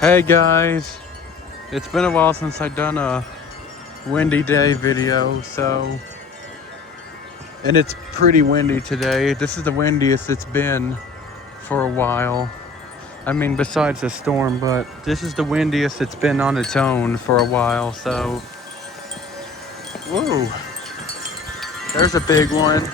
Hey guys, it's been a while since I've done a windy day video, and it's pretty windy today. This is the windiest it's been for a while. I mean, besides the storm, but this is the windiest it's been on its own for a while, so. Whoa, there's a big one.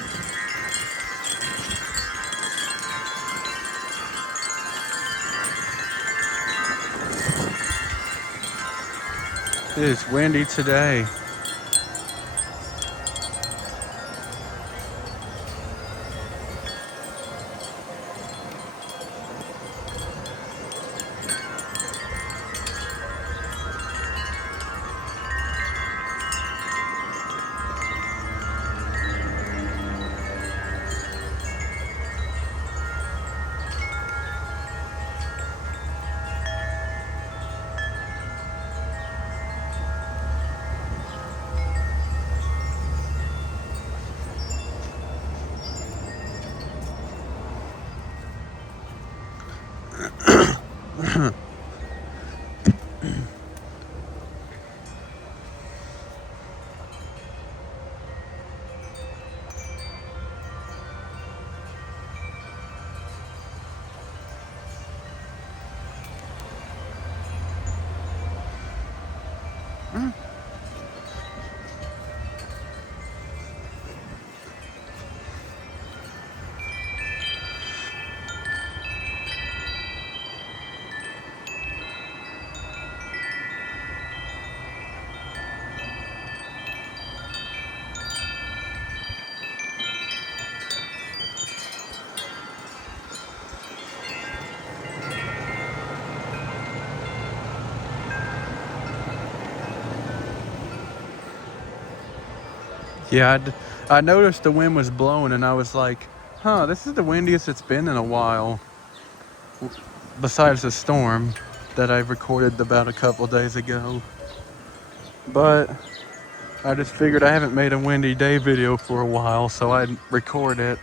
It is windy today. Yeah, I noticed the wind was blowing and I was like, huh, this is the windiest it's been in a while. Besides the storm that I recorded about a couple days ago. But I just figured I haven't made a windy day video for a while, so I'd record it.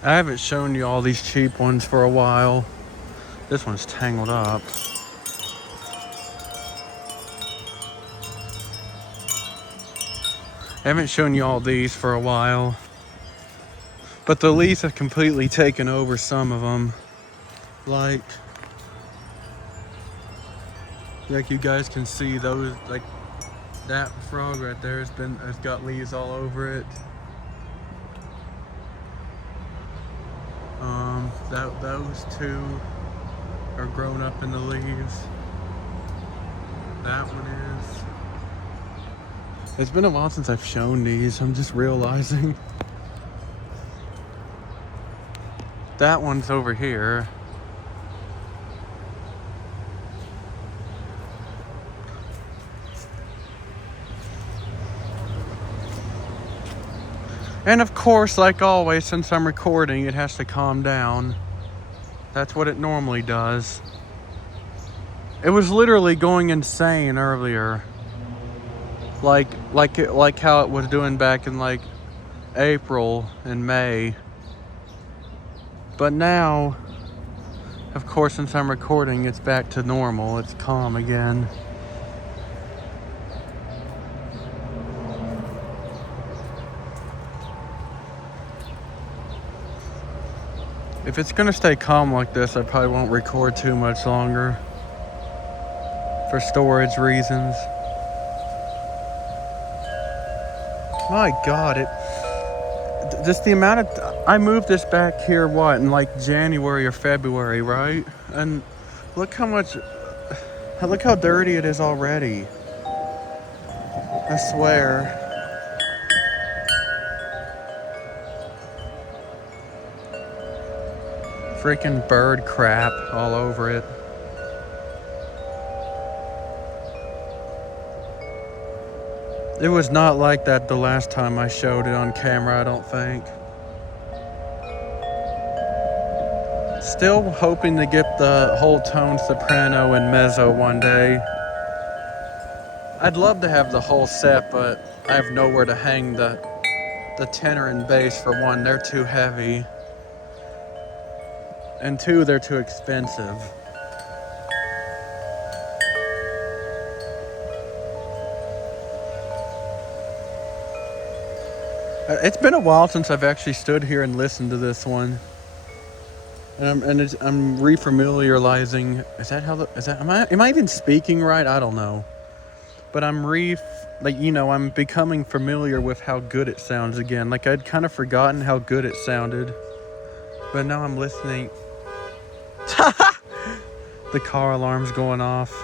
I haven't shown you all these cheap ones for a while. This one's tangled up. I haven't shown you all these for a while. But the leaves have completely taken over some of them. Like you guys can see those, like that frog right there has got leaves all over it. Those two are grown up in the leaves. That one is. It's been a while since I've shown these. I'm just realizing. That one's over here. And of course, like always, since I'm recording, it has to calm down. That's what it normally does. It was literally going insane earlier. Like how it was doing back in like April and May. But now, of course, since I'm recording, it's back to normal. It's calm again. If it's gonna stay calm like this, I probably won't record too much longer for storage reasons. My God, just the amount of, I moved this back here, what, in like January or February, right? And look how much Look how dirty it is already. I swear. Freaking bird crap all over it. It was not like that the last time I showed it on camera, I don't think. Still hoping to get the whole tone soprano and mezzo one day. I'd love to have the whole set, but I have nowhere to hang the tenor and bass. For one, they're too heavy. And two, they're too expensive. It's been a while since I've actually stood here and listened to this one. And I'm refamiliarizing. Is that how am I even speaking right? I don't know. But I'm I'm becoming familiar with how good it sounds again. Like, I'd kind of forgotten how good it sounded. But now I'm listening. The car alarm's going off.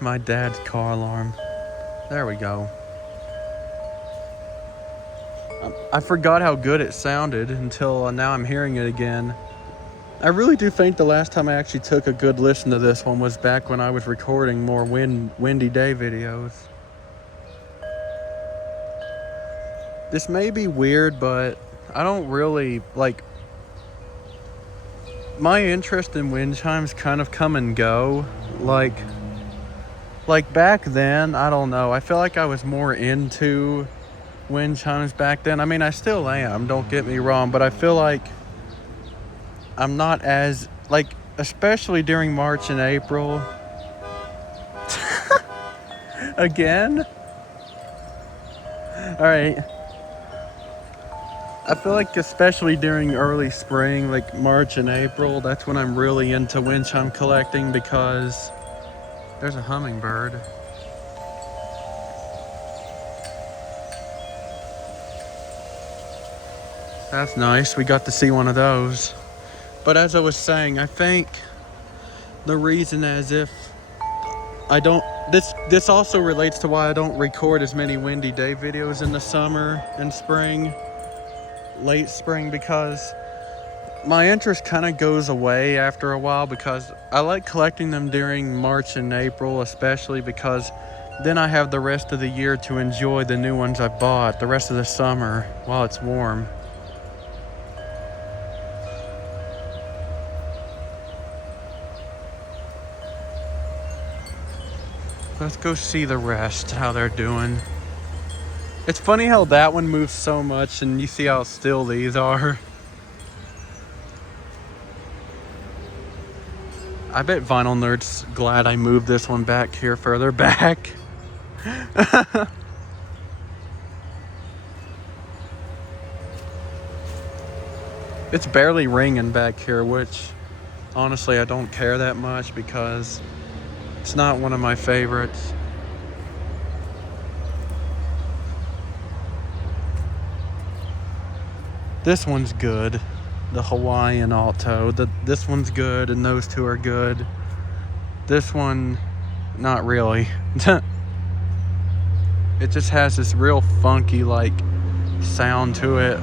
My dad's car alarm. There we go. I forgot how good it sounded until now I'm hearing it again. I really do think the last time I actually took a good listen to this one was back when I was recording more windy day videos. This may be weird, but I don't really, my interest in wind chimes kind of come and go. Like back then, I don't know. I feel like I was more into wind chimes back then. I mean, I still am, don't get me wrong, but I feel like I'm not as, especially during March and April. Again? Alright. I feel like especially during early spring, like March and April, that's when I'm really into wind chime collecting, because there's a hummingbird. That's nice. We got to see one of those. But as I was saying, I think the reason as if I don't... This also relates to why I don't record as many windy day videos in the summer and spring, late spring, because my interest kind of goes away after a while, because I like collecting them during March and April, especially because then I have the rest of the year to enjoy the new ones I bought, the rest of the summer while it's warm. Let's go see the rest, how they're doing. It's funny how that one moves so much and you see how still these are. I bet Vinyl Nerd's glad I moved this one back here further back. It's barely ringing back here, which honestly I don't care that much because it's not one of my favorites. This one's good. The Hawaiian Alto. This one's good, and those two are good. This one, not really. It just has this real funky, sound to it.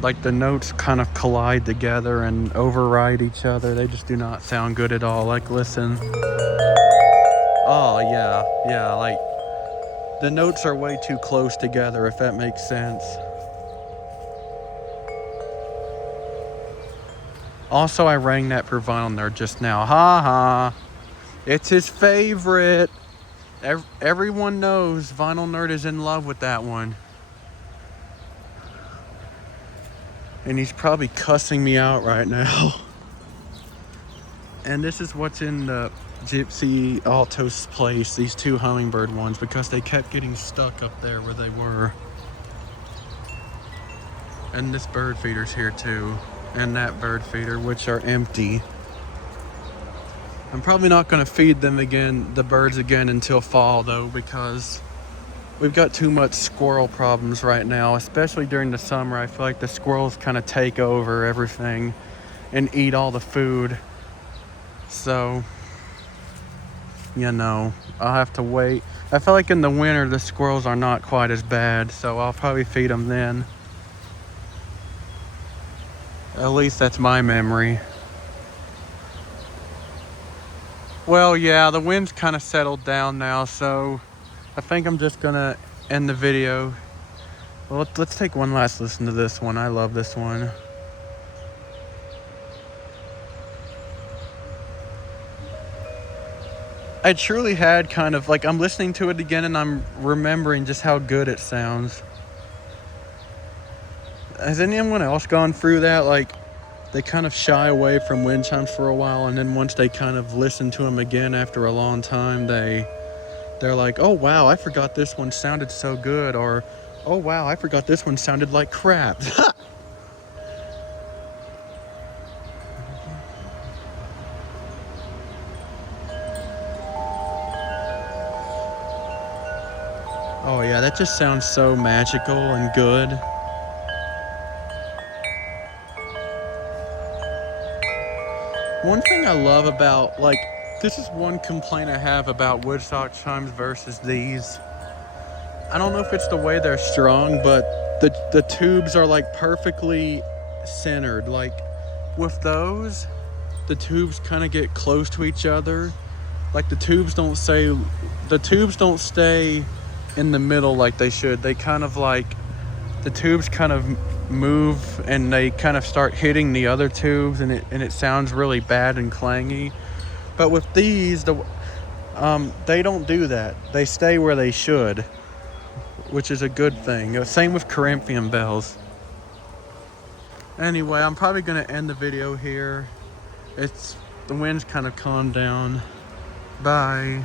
Like, the notes kind of collide together and override each other. They just do not sound good at all. Listen. Oh, yeah, the notes are way too close together, if that makes sense. Also, I rang that for Vinyl Nerd just now. Ha ha. It's his favorite. Everyone knows Vinyl Nerd is in love with that one. And he's probably cussing me out right now. And this is what's in the Gypsy Alto's place, these two hummingbird ones, because they kept getting stuck up there where they were. And this bird feeder's here too, and that bird feeder, which are empty. I'm probably not going to feed them again, the birds again, until fall though, because we've got too much squirrel problems right now, especially during the summer. I feel like the squirrels kind of take over everything and eat all the food. So, you know, I'll have to wait. I feel like in the winter the squirrels are not quite as bad, so I'll probably feed them then. At least that's my memory. Well, yeah, the wind's kind of settled down now, so I think I'm just gonna end the video. Well, let's take one last listen to this one. I love this one. I truly had kind of like, I'm listening to it again and I'm remembering just how good it sounds. Has anyone else gone through that? Like, they kind of shy away from wind chimes for a while, and then once they kind of listen to them again after a long time, they're like, oh wow, I forgot this one sounded so good, or oh wow, I forgot this one sounded like crap. Oh yeah, that just sounds so magical and good. One thing I love about, like, this is one complaint I have about woodstock chimes versus these. I don't know if it's the way they're strung, but the tubes are like perfectly centered. Like with those, the tubes kind of get close to each other. Like the tubes don't stay in the middle like they should. They kind of like, the tubes kind of move and they kind of start hitting the other tubes, and it sounds really bad and clangy. But with these, they don't do that. They stay where they should, which is a good thing. Same with Corinthian bells. Anyway, I'm probably gonna end the video here. The wind's kind of calmed down. Bye.